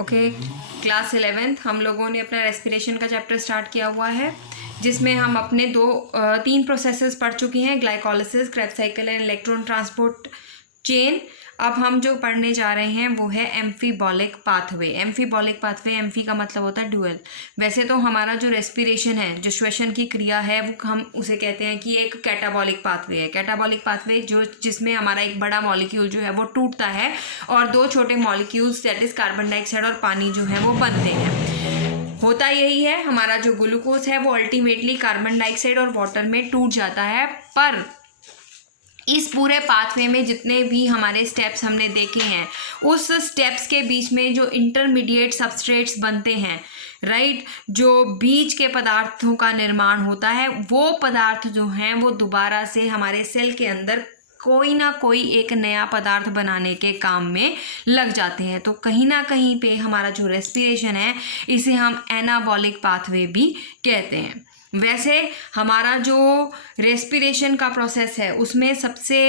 Okay, class 11th हम लोगों ने अपना रेस्पिरेशन का चैप्टर स्टार्ट किया हुआ है, जिसमें हम अपने 3 प्रोसेसेस पढ़ चुके हैं, glycolysis, Krebs cycle and electron transport chain. अब हम जो पढ़ने जा रहे हैं वो है amphibolic pathway. Amphibolic pathway, amphi का मतलब होता है ड्यूअल। वैसे तो हमारा जो रेस्पिरेशन है, जो श्वसन की क्रिया है, वो हम उसे कहते हैं कि एक कैटाबॉलिक पाथवे है। कैटाबॉलिक पाथवे जिसमें हमारा एक बड़ा मॉलिक्यूल जो है वो टूटता है और 2 छोटे molecules that is carbon dioxide और पानी जो है वो बनते हैं। होता यही है, हमारा जो ग्लूकोज है वो अल्टीमेटली कार्बन डाइऑक्साइड और वाटर में टूट जाता है। पर इस पूरे पाथवे में जितने भी हमारे स्टेप्स हमने देखे हैं, उस स्टेप्स के बीच में जो इंटरमीडिएट सबस्ट्रेट्स बनते हैं, राइट, जो बीज के पदार्थों का निर्माण होता है, वो पदार्थ जो हैं वो दोबारा से हमारे सेल के अंदर कोई ना कोई एक नया पदार्थ बनाने के काम में लग जाते हैं। तो कहीं ना कहीं पे हमारा जो रेस्पिरेशन है, इसे हम एनाबॉलिक पाथवे भी कहते हैं। वैसे हमारा जो रेस्पिरेशन का प्रोसेस है, उसमें सबसे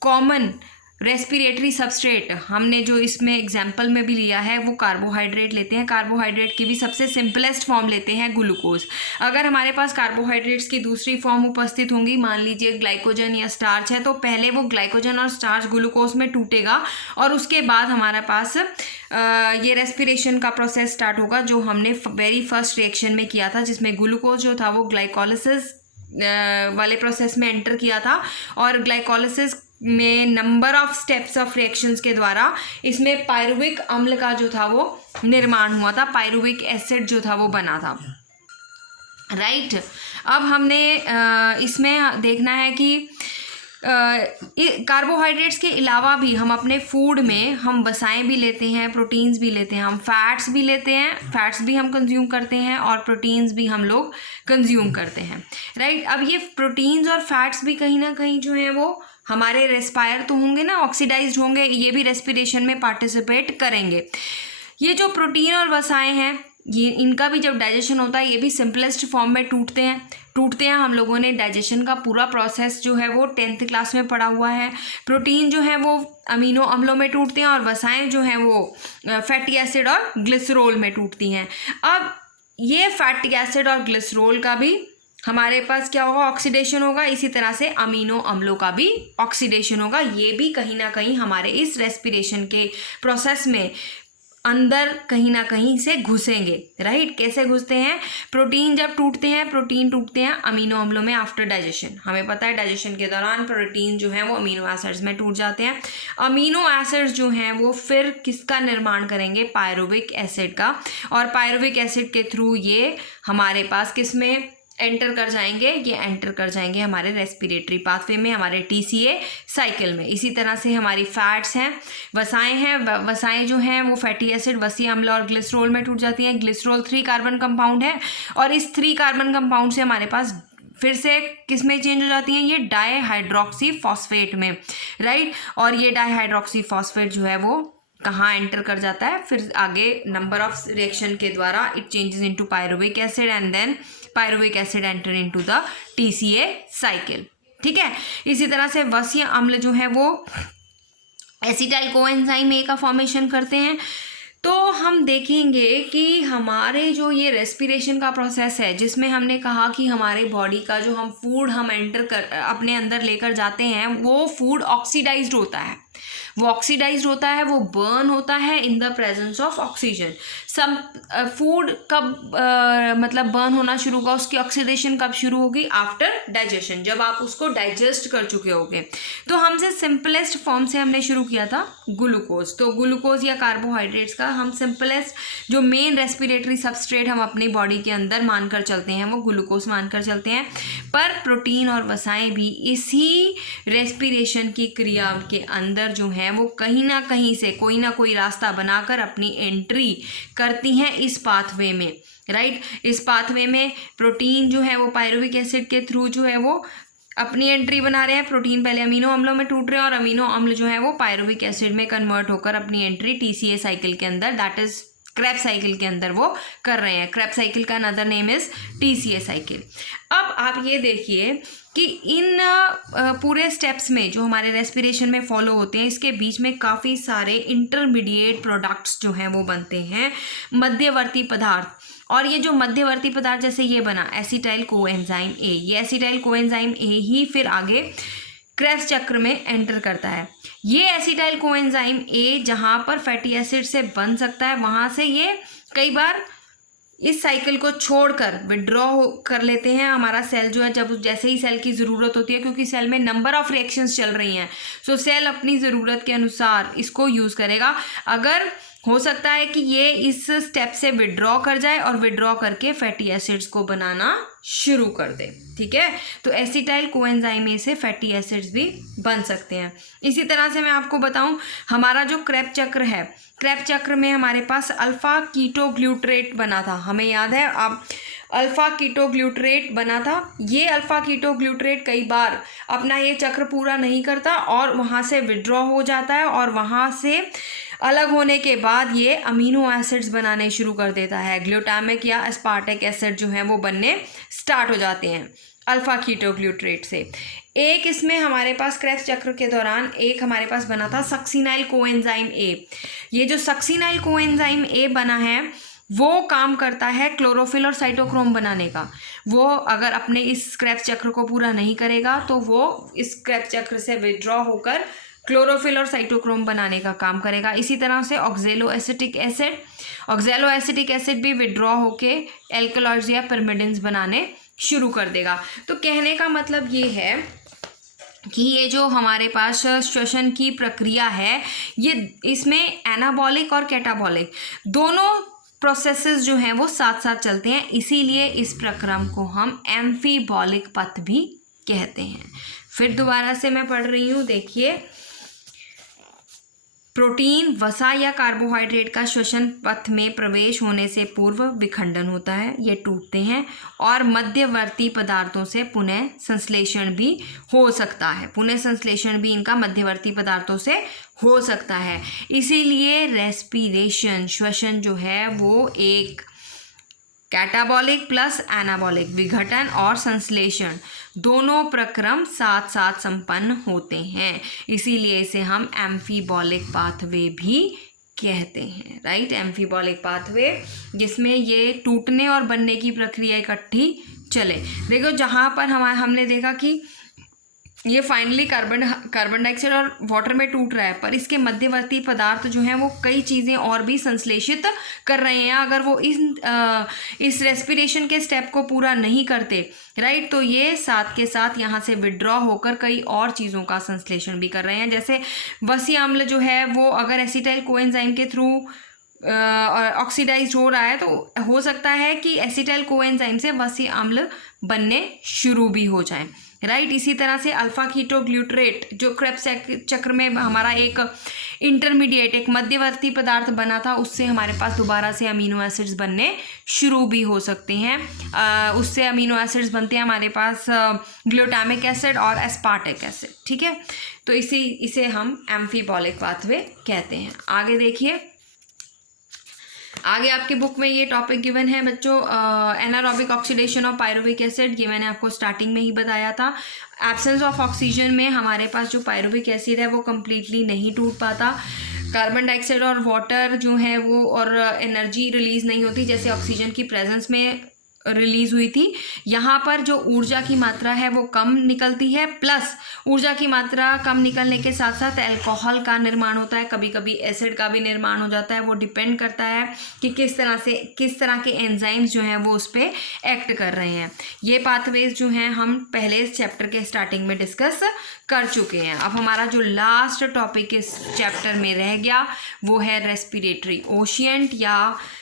कॉमन रेस्पिरेटरी सबस्ट्रेट हमने जो इसमें एग्जाम्पल में भी लिया है वो कार्बोहाइड्रेट लेते हैं। कार्बोहाइड्रेट की भी सबसे सिंपलेस्ट फॉर्म लेते हैं ग्लूकोज। अगर हमारे पास कार्बोहाइड्रेट्स की दूसरी फॉर्म उपस्थित होंगी, मान लीजिए ग्लाइकोजन या स्टार्च है, तो पहले वो ग्लाइकोजन और स्टार्च ग्लूकोज में टूटेगा और उसके बाद हमारे पास ये रेस्पिरेशन का प्रोसेस स्टार्ट होगा, जो हमने वेरी फर्स्ट रिएक्शन में किया था, जिसमें ग्लूकोज जो था वो ग्लाइकोलिसिस वाले प्रोसेस में एंटर किया था। और ग्लाइकोलिसिस में number of steps of reactions के द्वारा इसमें पायरुविक अम्ल का जो था वो निर्माण हुआ था, पायरुविक एसिड जो था वो बना था, राइट। अब हमने इसमें देखना है कि कार्बोहाइड्रेट्स के अलावा भी हम अपने फूड में हम वसाएं भी लेते हैं, प्रोटीन्स भी लेते हैं, हम फैट्स भी लेते हैं, फैट्स भी हम कंज्यूम करते हैं और प्रोटीन्स भी हम लोग कंज्यूम करते हैं, राइट। अब ये प्रोटीन्स और फैट्स भी कहीं ना कहीं जो है वो हमारे रेस्पायर तो होंगे ना, ऑक्सीडाइज्ड होंगे, ये भी रेस्पिरेशन में पार्टिसिपेट करेंगे। ये जो प्रोटीन और वसाएं हैं, ये इनका भी जब डाइजेशन होता है, ये भी सिंपलेस्ट फॉर्म में टूटते हैं। हम लोगों ने डाइजेशन का पूरा प्रोसेस जो है वो 10th क्लास में पढ़ा हुआ है। प्रोटीन जो है वो अमीनो अम्लों में टूटते हैं और वसाएं जो हैं वो फैटी एसिड और ग्लिसरॉल में टूटती हैं। अब ये फैटी एसिड और ग्लिसरॉल का भी हमारे पास क्या होगा, ऑक्सीडेशन होगा। इसी तरह से अमीनो अम्लों का भी ऑक्सीडेशन होगा। ये भी कहीं ना कहीं हमारे इस रेस्पिरेशन के प्रोसेस में अंदर कहीं ना कहीं से घुसेंगे, राइट। कैसे घुसते हैं? प्रोटीन जब टूटते हैं अमीनो अम्लों में आफ्टर डाइजेशन। हमें पता है डाइजेशन के दौरान प्रोटीन जो है वो अमीनो एसिड्स में टूट जाते हैं। अमीनो एसिड्स जो हैं वो फिर किसका निर्माण करेंगे? पायरुविक एसिड का। और पायरुविक एसिड के थ्रू ये हमारे पास किस में एंटर कर जाएंगे? ये एंटर कर जाएंगे हमारे रेस्पिरेटरी पाथवे में, हमारे टीसीए साइकिल में। इसी तरह से हमारी फैट्स हैं, वसाएं हैं, वसाएं जो हैं वो फैटी एसिड, वसी अम्ल और ग्लिसरॉल में टूट जाती हैं। ग्लिसरॉल 3 कार्बन कंपाउंड है और इस 3 कार्बन कंपाउंड से हमारे पास फिर से किस में चेंज हो जाती हैं? ये डाईहाइड्रोक्सी फॉस्फेट में, राइट। और ये डाईहाइड्रोक्सी फॉस्फेट जो है वो कहाँ एंटर कर जाता है? फिर आगे नंबर ऑफ रिएक्शन के द्वारा it changes into pyruvic acid and then pyruvic acid enter into the TCA cycle, ठीक है। इसी तरह से वसीय अम्ल जो है वो एसिटाइल कोएंजाइम ए का फॉर्मेशन करते हैं। तो हम देखेंगे कि हमारे जो ये रेस्पिरेशन का प्रोसेस है, जिसमें हमने कहा कि हमारे बॉडी का जो हम फूड हम एंटर कर अपने अंदर लेकर जाते हैं, वो फूड ऑक्सीडाइज्ड होता है, वो बर्न होता है in the presence of oxygen. Some food कब मतलब बर्न होना शुरू होगा, उसकी ऑक्सीडेशन कब शुरू होगी? आफ्टर डाइजेशन, जब आप उसको डाइजेस्ट कर चुके होगे। तो हमसे सिंपलेस्ट फॉर्म से हमने शुरू किया था ग्लूकोज। तो ग्लूकोज या कार्बोहाइड्रेट्स का हम सिंपलेस्ट जो मेन रेस्पिरेटरी सबस्ट्रेट हम अपनी बॉडी के अंदर मानकर चलते हैं, वो ग्लूकोज मानकर चलते हैं। पर प्रोटीन और वसाएं भी इसी रेस्पिरेशन की क्रिया के अंदर जो है वो कहीं ना कहीं से कोई ना कोई रास्ता बनाकर अपनी एंट्री करती हैं इस पाथवे में, राइट। इस पाथवे में प्रोटीन जो है वो पायरुविक एसिड के थ्रू जो है वो अपनी एंट्री बना रहे हैं। प्रोटीन पहले अमीनो अम्लों में टूट रहे हैं और अमीनो अम्ल जो है वो पायरुविक एसिड में कन्वर्ट होकर अपनी एंट्री टीसीए साइकिल के अंदर, दैट इज क्रेब्स साइकिल के अंदर वो कर रहे हैं। क्रेब्स साइकिल का another name is TCA cycle. अब आप ये देखिए कि इन पूरे स्टेप्स में जो हमारे रेस्पिरेशन में फॉलो होते हैं, इसके बीच में काफ़ी सारे इंटरमीडिएट प्रोडक्ट्स जो हैं वो बनते हैं, मध्यवर्ती पदार्थ। और ये जो मध्यवर्ती पदार्थ जैसे ये बना एसिटाइल कोएंजाइम ए, ये एसिटाइल कोएंजाइम ए ही फिर आगे क्रेब्स चक्र में एंटर करता है। ये एसिटाइल कोएंजाइम ए जहाँ पर फैटी एसिड से बन सकता है, वहाँ से ये कई बार इस साइकिल को छोड़कर विड्रॉ कर लेते हैं। हमारा सेल जो है, जब जैसे ही सेल की ज़रूरत होती है, क्योंकि सेल में नंबर ऑफ रिएक्शंस चल रही हैं, सो सेल अपनी ज़रूरत के अनुसार इसको यूज़ करेगा। अगर हो सकता है कि ये इस स्टेप से विड्रॉ कर जाए और विड्रॉ करके फैटी एसिड्स को बनाना शुरू कर दे। ठीक है, तो एसिटाइल कोएंजाइम ए से फैटी एसिड्स भी बन सकते हैं। इसी तरह से मैं आपको बताऊं, हमारा जो क्रेब्स चक्र है, क्रेब्स चक्र में हमारे पास अल्फ़ा कीटोग्लूट्रेट बना था। हमें याद है अब अल्फ़ा कीटोग्लूट्रेट बना था। ये अल्फ़ा कीटोग्लूट्रेट कई बार अपना ये चक्र पूरा नहीं करता और वहाँ से विड्रॉ हो जाता है, और वहाँ से अलग होने के बाद ये अमीनो एसिड्स बनाने शुरू कर देता है। ग्लूटामिक या एस्पार्टिक एसिड जो हैं वो बनने स्टार्ट हो जाते हैं अल्फ़ा कीटोग्लूट्रेट से। एक इसमें हमारे पास क्रेब्स चक्र के दौरान एक हमारे पास बना था सक्सिनाइल कोएंजाइम ए। ये जो सक्सिनाइल कोएंजाइम ए बना है वो काम करता है क्लोरोफिल और साइटोक्रोम बनाने का। वो अगर अपने इस क्रेब्स चक्र को पूरा नहीं करेगा तो वो इस क्रेब्स चक्र से विड्रॉ होकर क्लोरोफिल और साइटोक्रोम बनाने का काम करेगा। इसी तरह से ऑक्जेलो एसिटिक एसिड भी विड्रॉ होके एल्कलॉइड्स या पिरिमिडिन्स बनाने शुरू कर देगा। तो कहने का मतलब ये है कि ये जो हमारे पास श्वसन की प्रक्रिया है, ये इसमें एनाबॉलिक और कैटाबॉलिक दोनों प्रोसेसेस जो हैं वो साथ साथ चलते हैं। इसीलिए इस प्रक्रम को हम एम्फीबॉलिक पथ भी कहते हैं। फिर दोबारा से मैं पढ़ रही हूँ, देखिए। प्रोटीन, वसा या कार्बोहाइड्रेट का श्वसन पथ में प्रवेश होने से पूर्व विखंडन होता है, ये टूटते हैं, और मध्यवर्ती पदार्थों से पुनः संश्लेषण भी हो सकता है। पुनः संश्लेषण भी इनका मध्यवर्ती पदार्थों से हो सकता है। इसीलिए रेस्पिरेशन, श्वसन जो है वो एक कैटाबॉलिक प्लस एनाबॉलिक, विघटन और संश्लेषण दोनों प्रक्रम साथ साथ संपन्न होते हैं। इसीलिए इसे हम एम्फीबॉलिक पाथवे भी कहते हैं, राइट। एम्फीबॉलिक पाथवे जिसमें ये टूटने और बनने की प्रक्रिया इकट्ठी चले। देखो जहाँ पर हमने देखा कि ये फाइनली कार्बन डाइऑक्साइड और वाटर में टूट रहा है, पर इसके मध्यवर्ती पदार्थ जो हैं वो कई चीज़ें और भी संश्लेषित कर रहे हैं। अगर वो इस रेस्पिरेशन के स्टेप को पूरा नहीं करते, राइट, तो ये साथ के साथ यहाँ से विड्रॉ होकर कई और चीज़ों का संश्लेषण भी कर रहे हैं। जैसे वसी अम्ल जो है वो अगर एसिटाइल कोएंजाइम के थ्रू ऑक्सीडाइज हो रहा है, तो हो सकता है कि एसिटाइल कोएंजाइम से वसी अम्ल बनने शुरू भी हो जाए, राइट। इसी तरह से अल्फ़ा कीटोग्लूट्रेट जो क्रेब्स चक्र में हमारा एक इंटरमीडिएट, एक मध्यवर्ती पदार्थ बना था, उससे हमारे पास दोबारा से अमीनो एसिड्स बनने शुरू भी हो सकते हैं। उससे अमीनो एसिड्स बनते हैं हमारे पास ग्लूटामिक एसिड और एस्पार्टिक एसिड, ठीक है। तो इसे हम एम्फीबॉलिक पाथवे कहते हैं। आगे देखिए, आगे आपकी बुक में ये टॉपिक गिवन है बच्चों, anaerobic oxidation of pyruvic acid. ये मैंने आपको स्टार्टिंग में ही बताया था। एब्सेंस ऑफ ऑक्सीजन में हमारे पास जो पायरुविक एसिड है वो कम्प्लीटली नहीं टूट पाता। कार्बन डाइऑक्साइड और वाटर जो है वो और एनर्जी रिलीज़ नहीं होती जैसे ऑक्सीजन की प्रेजेंस में रिलीज़ हुई थी। यहाँ पर जो ऊर्जा की मात्रा है वो कम निकलती है, प्लस ऊर्जा की मात्रा कम निकलने के साथ साथ अल्कोहल का निर्माण होता है, कभी कभी एसिड का भी निर्माण हो जाता है। वो डिपेंड करता है कि किस तरह के एंजाइम्स जो हैं वो उस पर एक्ट कर रहे हैं। ये पाथवेज जो हैं हम पहले इस चैप्टर के स्टार्टिंग में डिस्कस कर चुके हैं। अब हमारा जो लास्ट टॉपिक इस चैप्टर में रह गया वो है रेस्पिरेटरी ओशिएंट या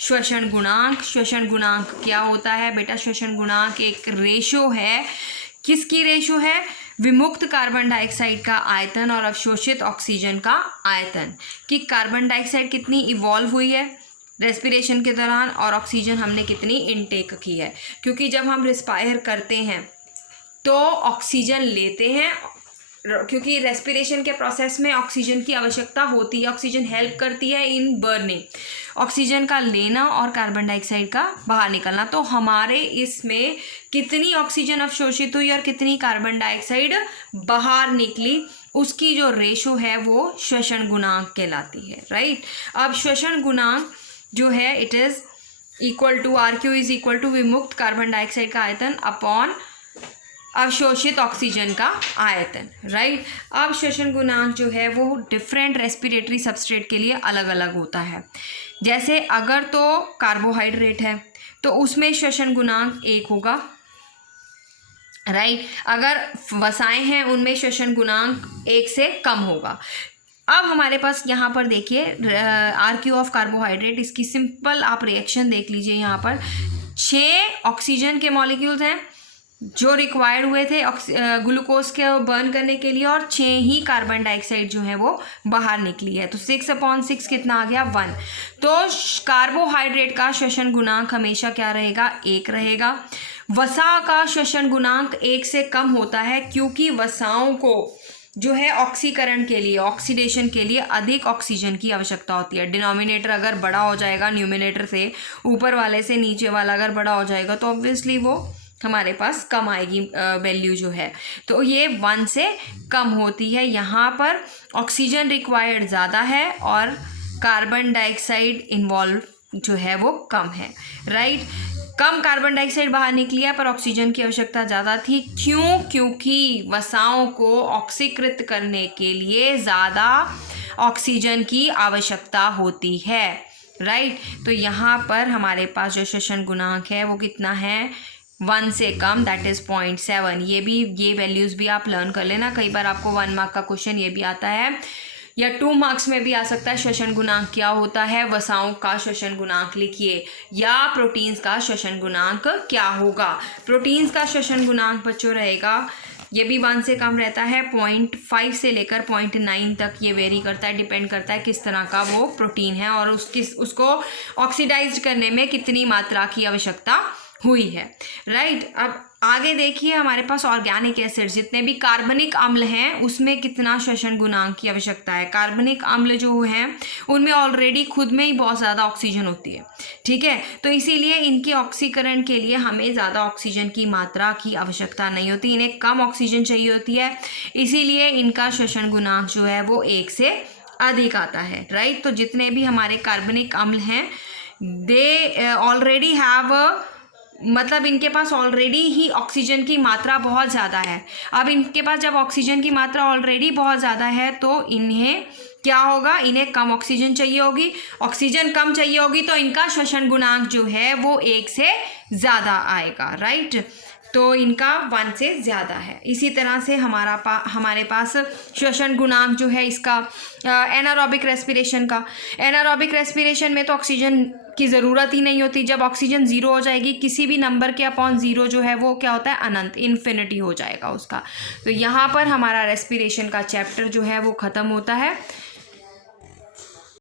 श्वसन गुणांक। श्वसन गुणांक क्या होता है बेटा? श्वसन गुणांक एक रेशो है। किसकी रेशो है? विमुक्त कार्बन डाइऑक्साइड का आयतन और अवशोषित ऑक्सीजन का आयतन, कि कार्बन डाइऑक्साइड कितनी इवॉल्व हुई है रेस्पिरेशन के दौरान और ऑक्सीजन हमने कितनी इनटेक की है। क्योंकि जब हम रिस्पायर करते हैं तो ऑक्सीजन लेते हैं, क्योंकि रेस्पिरेशन के प्रोसेस में ऑक्सीजन की आवश्यकता होती है, ऑक्सीजन हेल्प करती है इन बर्निंग। ऑक्सीजन का लेना और कार्बन डाइऑक्साइड का बाहर निकलना। तो हमारे इसमें कितनी ऑक्सीजन अवशोषित हुई और कितनी कार्बन डाइऑक्साइड बाहर निकली, उसकी जो रेशो है वो श्वसन गुणांक कहलाती है, राइट। अब श्वसन गुणांक जो है it is equal to RQ is equal to विमुक्त कार्बन डाइऑक्साइड का आयतन अपॉन अवशोषित ऑक्सीजन का आयतन, राइट। अब श्वसन गुणांक जो है वो डिफरेंट रेस्पिरेटरी सबस्ट्रेट के लिए अलग अलग होता है। जैसे अगर तो कार्बोहाइड्रेट है तो उसमें श्वसन गुणांक 1 होगा, राइट। अगर वसाएं हैं उनमें श्वसन गुणांक 1 से कम होगा। अब हमारे पास यहाँ पर देखिए RQ ऑफ कार्बोहाइड्रेट, इसकी सिंपल आप रिएक्शन देख लीजिए। यहाँ पर 6 ऑक्सीजन के मॉलिक्यूल्स हैं जो रिक्वायर्ड हुए थे ग्लूकोज के बर्न करने के लिए, और 6 ही कार्बन डाइऑक्साइड जो है वो बाहर निकली है। तो 6/6 कितना आ गया 1। तो कार्बोहाइड्रेट का श्वसन गुणांक हमेशा क्या रहेगा 1 रहेगा। वसा का श्वसन गुणांक 1 से कम होता है क्योंकि वसाओं को जो है ऑक्सीकरण के लिए, ऑक्सीडेशन के लिए अधिक ऑक्सीजन की आवश्यकता होती है। डिनोमिनेटर अगर बड़ा हो जाएगा न्यूमिनेटर से, ऊपर वाले से नीचे वाला अगर बड़ा हो जाएगा तो ऑब्वियसली वो हमारे पास कम आएगी वैल्यू जो है। तो ये 1 से कम होती है। यहाँ पर ऑक्सीजन रिक्वायर्ड ज़्यादा है और कार्बन डाइऑक्साइड इन्वॉल्व जो है वो कम है, राइट। कम कार्बन डाइऑक्साइड बाहर निकली है पर ऑक्सीजन की आवश्यकता ज़्यादा थी। क्यों? क्योंकि वसाओं को ऑक्सीकृत करने के लिए ज़्यादा ऑक्सीजन की आवश्यकता होती है, राइट। तो यहाँ पर हमारे पास जो श्वसन गुणांक है वो कितना है 1 से कम, दैट इज़ 0.7। ये वैल्यूज़ भी आप लर्न कर लेना। कई बार आपको 1 मार्क का क्वेश्चन ये भी आता है या 2 मार्क्स में भी आ सकता है। श्वसन गुणांक क्या होता है, वसाओं का श्वसन गुणांक लिखिए, या प्रोटीन्स का श्वसन गुणांक क्या होगा। प्रोटीन्स का श्वसन गुणांक बच्चों रहेगा, ये भी 1 से कम रहता है। 0.5 से लेकर 0.9 तक ये वेरी करता है, डिपेंड करता है किस तरह का वो प्रोटीन है और उसको ऑक्सीडाइज करने में कितनी मात्रा की आवश्यकता हुई है, राइट। अब आगे देखिए हमारे पास ऑर्गेनिक एसिड, जितने भी कार्बनिक अम्ल हैं उसमें कितना श्वसन गुणांक की आवश्यकता है। कार्बनिक अम्ल जो हैं उनमें ऑलरेडी खुद में ही बहुत ज़्यादा ऑक्सीजन होती है, ठीक है। तो इसीलिए इनके ऑक्सीकरण के लिए हमें ज़्यादा ऑक्सीजन की मात्रा की आवश्यकता नहीं होती, इन्हें कम ऑक्सीजन चाहिए होती है। इसीलिए इनका श्वसन गुणांक जो है वो 1 से अधिक आता है, राइट। तो जितने भी हमारे कार्बनिक अम्ल हैं दे ऑलरेडी हैव, मतलब इनके पास ऑलरेडी ही ऑक्सीजन की मात्रा बहुत ज़्यादा है। अब इनके पास जब ऑक्सीजन की मात्रा ऑलरेडी बहुत ज़्यादा है तो इन्हें क्या होगा, इन्हें कम ऑक्सीजन चाहिए होगी। ऑक्सीजन कम चाहिए होगी तो इनका श्वसन गुणांक जो है वो 1 से ज़्यादा आएगा, राइट। तो इनका 1 से ज़्यादा है। इसी तरह से हमारे पास श्वसन गुणांक जो है इसका एनारोबिक रेस्पिरेशन का, एनारोबिक रेस्पिरेशन में तो ऑक्सीजन की ज़रूरत ही नहीं होती। जब ऑक्सीजन 0 हो जाएगी किसी भी नंबर के अपॉन 0 जो है वो क्या होता है अनंत, इन्फिनिटी हो जाएगा उसका। तो यहाँ पर हमारा रेस्पिरेशन का चैप्टर जो है वो ख़त्म होता है।